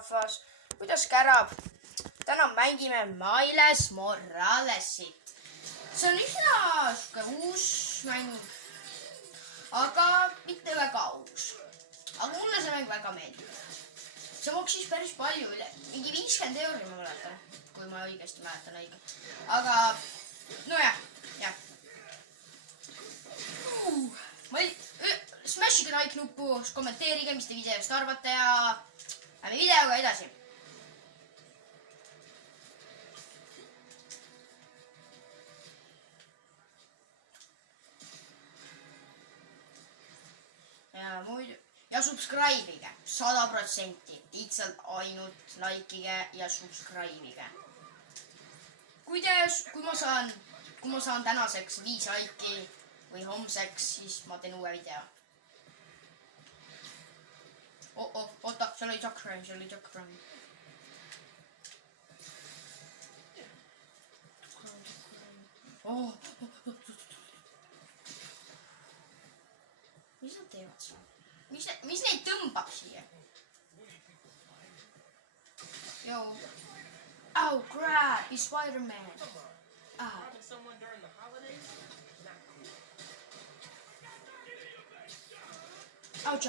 rahvas, kuidas kärab? Täna mängime Miles Moralesit. See on üsna uus mäng, aga mitte väga uus. Aga mulle see mäng väga meeldib. See maksis päris palju üle, mingi 50 euri ma mäletan, kui ma õigesti mäletan õige. Aga nojah, jah. Smashige like nuppu, kommenteerige, mis te videost arvate ja lähme videoga edasi. Ja subscribe'ige 100%, lihtsalt ainult likeige ja subscribe'ige. Kui ma saan tänaseks 5 like'i või homseks, siis ma teen uue video. Oota, seal oli Jack Ryan. Mis nad teevad siin? Mis neid tõmbab siia? Yo. Oh crap, he's Spider-Man. Ouch.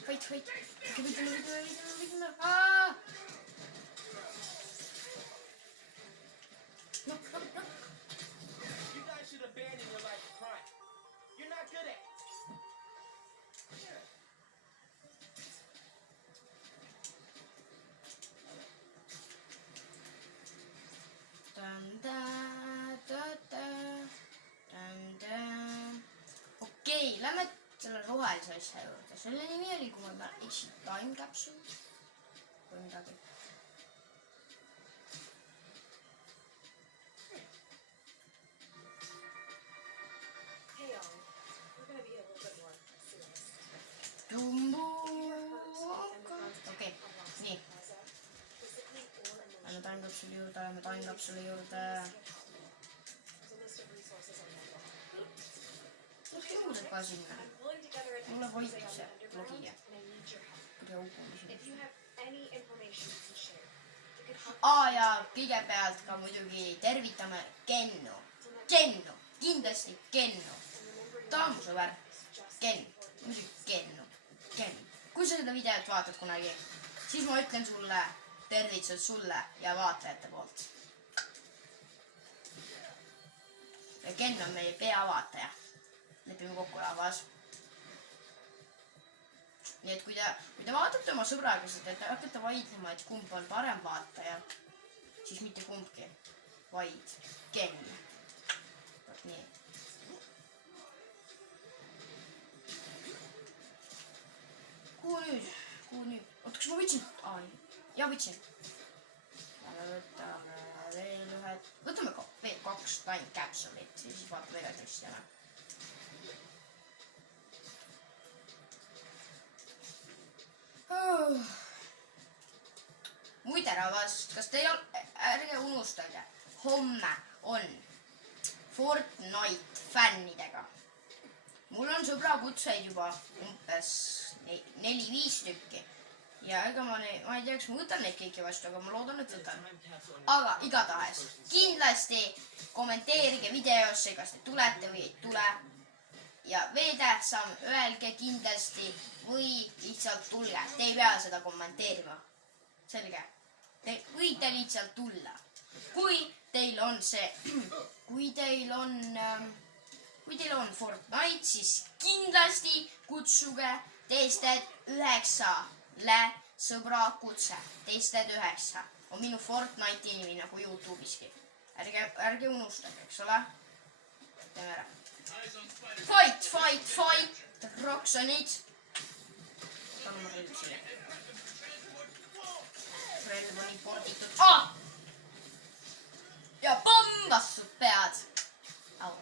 Okay, fight. Ah! No. You guys should abandon your life of crime. You're not good at it. Okei, lähme selle rohelise asja juurde. Selle nimi oli, kui ma eksin, Time Capsule või midagi. Okei, nii. Lähme Time Capsule juurde. Juurde ka sinna. Mulle võitleb see blogija. Ja kõigepealt ka muidugi tervitame Kennu. Kindlasti Kennu. Ta on mu sõber. Muidugi Kennu. Kui sa seda videot vaatad kunagi, siis ma ütlen sulle tervitused sulle ja vaatajate poolt. Ja Ken on meie peavaataja. Lepime kokku rahvas. Nii et kui te vaatate oma sõbraga seda, et hakkate vaidlema, et kumb on parem vaataja, siis mitte kumbki, vaid Ken. Nii. Kuhu nüüd? Oota, kas ma võtsin? Ja võtsin. Võtame veel ühed. Võtame veel 2 Time Capsule'it, siis vaatame edasi asjana. Muide rahvas, kas teil on, ärge unustage, homme on Fortnite fännidega. Mul on sõbrakutseid juba umbes 4-5 tükki. Ja ega ma ei tea, kas ma võtan neid kõiki vastu, aga ma loodan, et võtan. Aga igatahes, kindlasti kommenteerige videosse, kas te tulete või ei tule. Ja veetähtsam, öelge kindlasti või lihtsalt tulge. Te ei pea seda kommenteerima. Selge. Te võite lihtsalt tulla. Kui teil on Fortnite, siis kindlasti kutsuge teised 9 sõbrakutse. Teised 9 on minu Fortnite'i nimi nagu YouTube'iski. Ärge unustage, eks ole? Teeme ära. Fight! Roxanid! Võtame ma relv siia. Relv. on imporditud ja pomm vastu pead. Au.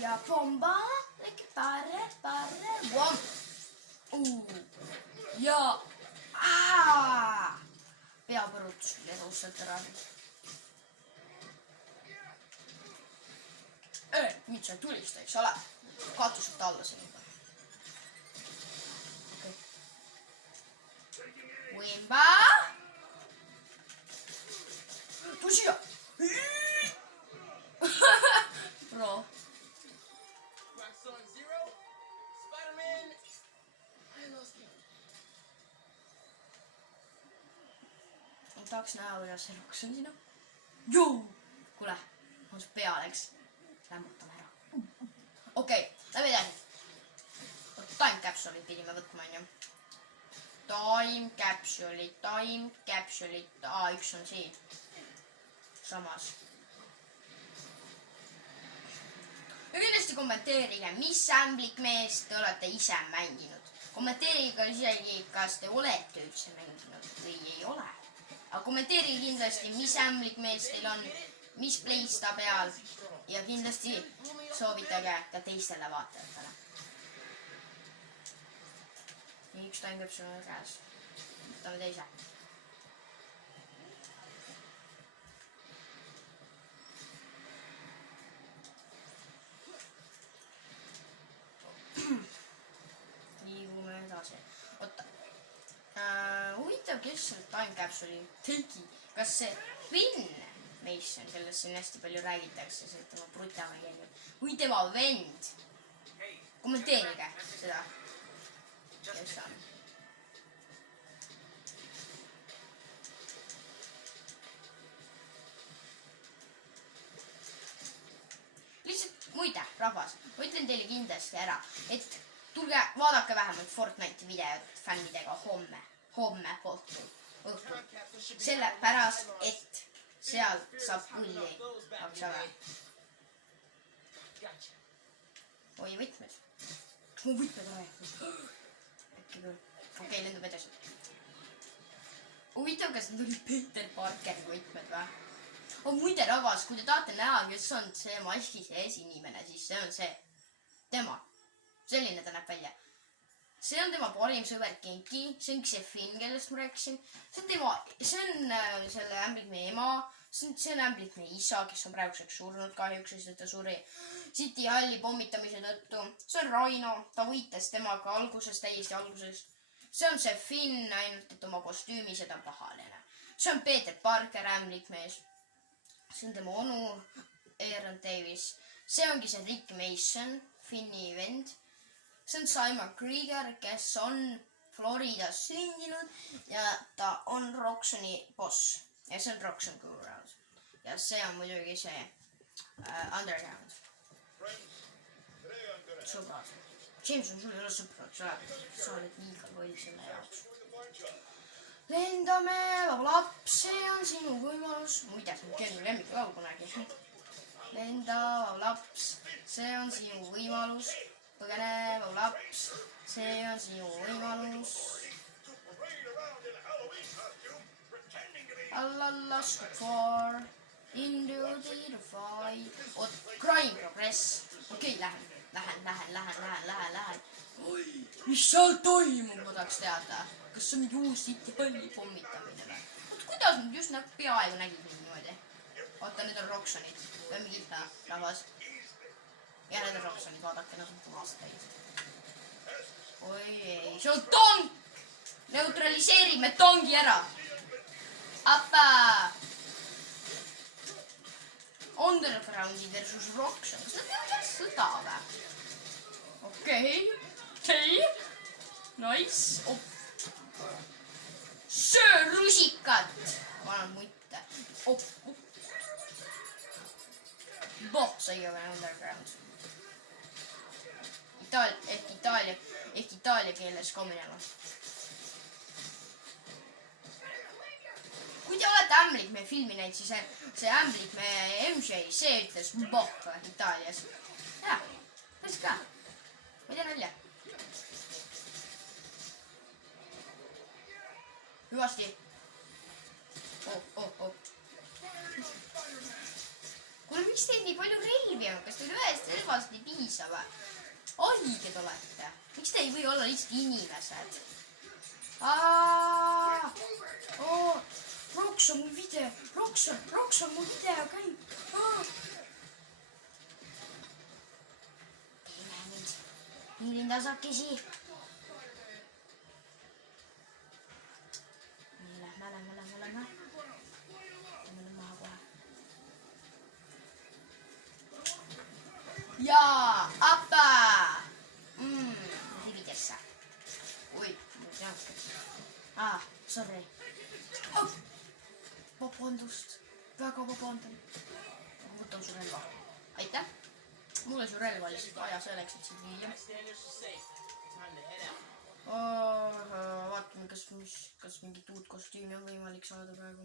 Ja pomba leke parre vom. Ja peapõrutus ledustelt ära. Nüüd sa ei tulista, eks ole? Katuselt alla siin juba. Wimba! Tule siia! Bro. Roxanne Zero, Spider-Man, I lost count. Ma tahaks näha, kuidas see Rox on sinu. Joo! Kuule, on su pea läks. Lämmutame ära. Okei, läbi edasi. Time capsule'id pidime võtma, onju. Time capsule'id. Üks on siin. Samas. Ja kindlasti kommenteerige, mis ämblikmeest te olete ise mänginud. Kommenteerige isegi, kas te olete üldse mänginud või ei ole. Aga kommenteerige kindlasti, mis ämblikmeest teil on, mis pleista peal ja kindlasti soovitage ka teistele vaatajatele. Nii, üks taimkõps on käes. Võtame teise. Liigume edasi. Oota. Huvitav, kes selle time capsule'i tegi. Kas see Finn Mason, kellest siin hästi palju räägitakse, see tema brutama käib. Või tema vend. Kommenteerige seda. Kes on? Lihtsalt muide, rahvas, ma ütlen teile kindlasti ära, et tulge vaadake vähemalt Fortnite'i videot fännidega homme õhtul. Sellepärast, et seal saab pulli. Oi, võtmed. Kas mu võtmed aeg? Äkki küll. Okei, lendub edasi. Huvitav, kas need olid Peter Parkeri võtmed või? Muide, rahvas, kui te tahate näha, kes on see maskis eesinimene, siis see on see. Tema. Selline ta näeb välja. See on tema parim sõber Genki. See ongi see Finn, kellest ma rääkisin. See on selle ämblikme ema. See on ämblikme isa, kes on praeguseks surnud kahjuks, sest ta suri City Halli pommitamise tõttu. See on Raino. Ta võites temaga täiesti alguses. See on see Finn, ainult et oma kostüümi seda pahaline. See on Peter Parker, ämblikmees. See on tema onu, Aaron Davis. See ongi see Rick Mason, Finni vend. See on Simon Krieger, kes on Floridas sündinud ja ta on Roxani boss. Ja see on Roxan Gurus. Ja see on muidugi see Underground. Sõbrad. James on sul ei ole sõbrad, sa oled liiga loll selle jaoks. Lendame, laps, see on sinu võimalus. Muide, see on Kennu lemmik laul kunagi. Lenda, laps, see on sinu võimalus. Põgene, laps, see on sinu võimalus. Allalla, step far, into the fight. Oot, crime progress. Okei, lähen. Oi, mis seal toimub, ma tahaks teada. Kas see on mingi uus City Halli pommitamine või? Oot, kuidas nüüd just peaaegu nägid mind niimoodi? Oota, need on Roxanid. Võime kiita, rahvas. Ja need on Roxanid, vaadake, nad on punast täis. Oi ei, see on tonk! Neutraliseerime tongi ära. Appa! Undergroundi versus Roxan. Kas nad peavad sõda või? Okei. Nice. Söö rusikat! Ma annan mutte. Boh, sai ka veel Underground. Itaalia keeles ka minema. Kui te olete ämblikme filmi näinud, siis see ämblikme MJ, see ütles boh Itaalias. Jah, tõesti ka. Ma ei tea nalja. hüvasti. Oh. kuule, miks teil nii palju relvi on? Kas teil ühest relvast ei piisa või? Haiged olete. Miks te ei või olla lihtsalt inimesed? Roks on mul video. Roks on mul video käib. Teeme nüüd hiilintasakesi. Nii, lähme. Lähme maha kohe. Jaa, appa! Hibidesse. Oi, mul jalg. Sorry. Vabandust. Väga vabandan. Ma võtan su relva. Aitäh. Mulle su relva lihtsalt vaja selleks, et sind viia. Vaatame, kas mingit uut kostüümi on võimalik saada praegu.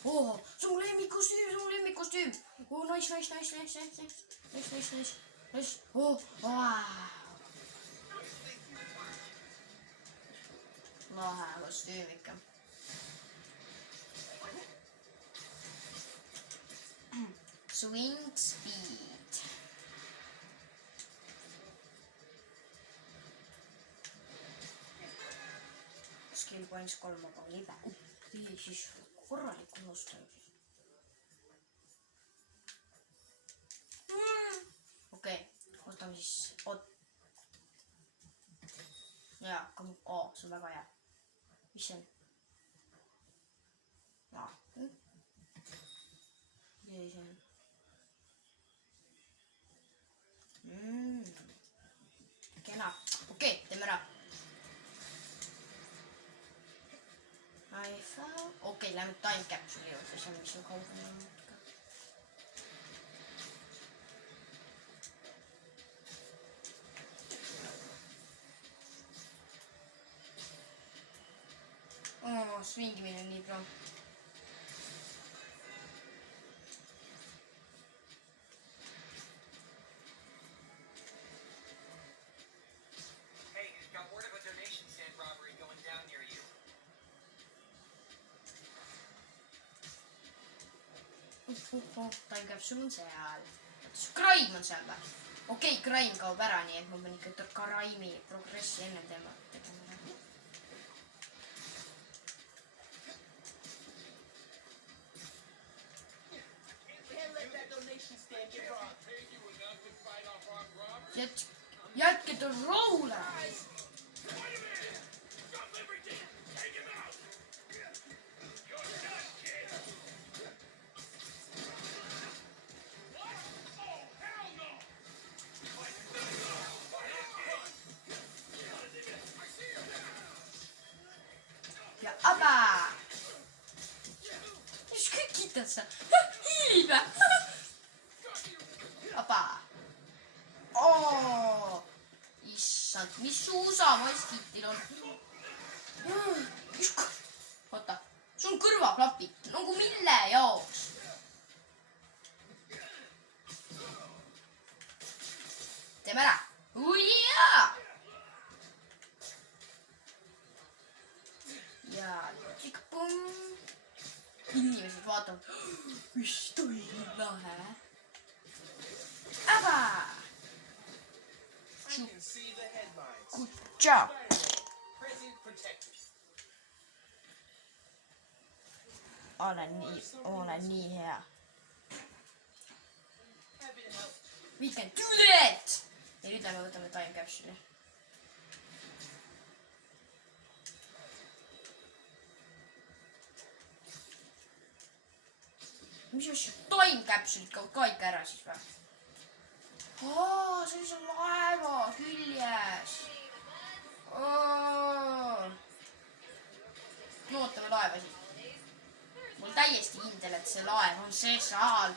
See on mu lemmikkostüüm. Nice. Lahe kostüüm ikka. Swing speed. Skill points 3 aga libe. Siis korralik unustaja siis. Okei, võtame siis jaa, see on väga hea. Mis see on? Mis see on? Kena. Okei, teeme ära. Okei, lähme time capsule'i juurde, see on mis on kaugel. Swingimine on nii pro. Hey, got word of a donation stand robbery going down near you. Time capsule on seal. Crime on seal või? Okei, crime kaob ära, nii et ma pean ikka crime'i progressi enne tegema. Jätke ta roole! Ja abba! Mis kõikitad sa? Hiilib! Abba! Issand, mis suusamaskid teil on? Oota, sul on kõrvaklapid, nagu mille jaoks? Teeme ära. Uijaa! Ja tšikpum. Inimesed vaatavad. Mis toimub lahe? Aba! Good job. Olen nii hea. We can do that! Ja nüüd lähme võtame time capsule'i. Mis asju? Time capsule'id kaob ka ikka ära siis või? See on laeva küljes. Lootame laeva siis. Mul täiesti kindel, et see laev on see seal.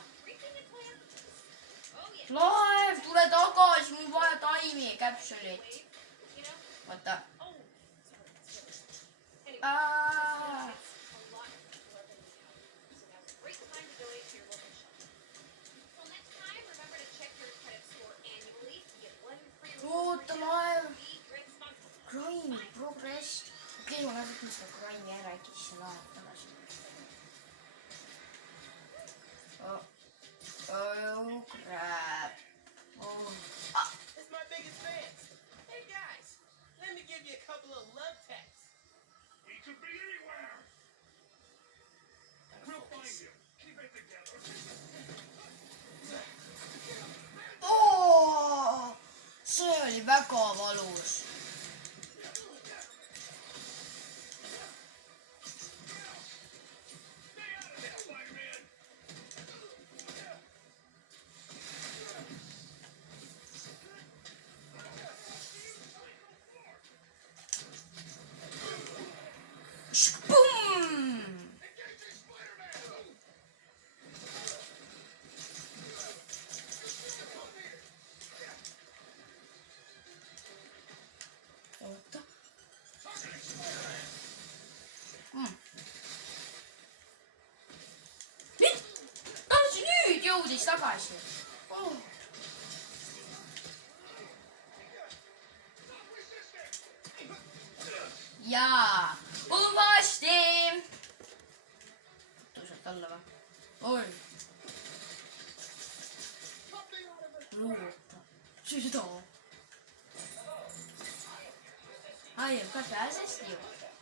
Laev, tule tagasi, mul vaja taimi capsule'it. Vaata. Oota, laev. Crime. mis ta kraimi ära äkki siis laeb tagasi. Oh crap. Oh. It's my biggest fans. Hey guys, let me give you a couple of love texts. He could be anywhere. We'll find him. Keep it together. Oh! See oli väga valus. Stay out of there, Spider-Man. Boom! Engaging Spider-Man. Oota. Targeting Spider-Man. Nüüd jõudis tagasi. Oh. Stop resisting. Jaa, uuesti. Tõuseb alla või? Oi, luuta. Süda. Ai, ka pääsesti ju.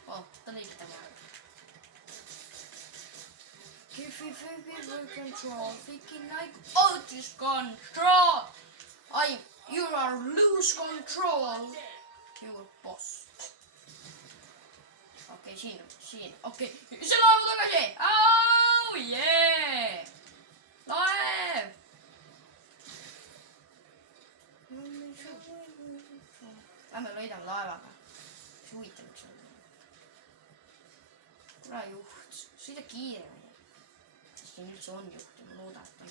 Oh, ta lõi tema. Give me control, thinking like Otis control. You are lose control. Your boss. Okei, siin. Okei, see laev tagasi. Oh yeah. Laev. Lähme lõidame laevaga. Mis huvitav üks on. Kuule juht, sõida kiiremini. Siin üldse on juhti, ma loodan, et on.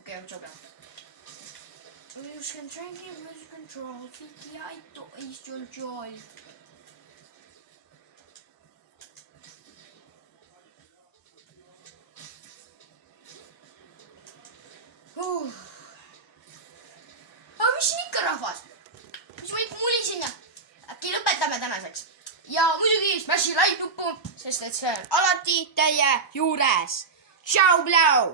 Okei, on sobe. Lose control, Fiki, I don't waste your joy. Aga mis siin ikka, rahvas? Mis võib mulisin ja äkki lõpetame tänaseks? Ja muidugi smashi like nuppu, sest et see on alati teie juures. Tšau, blau!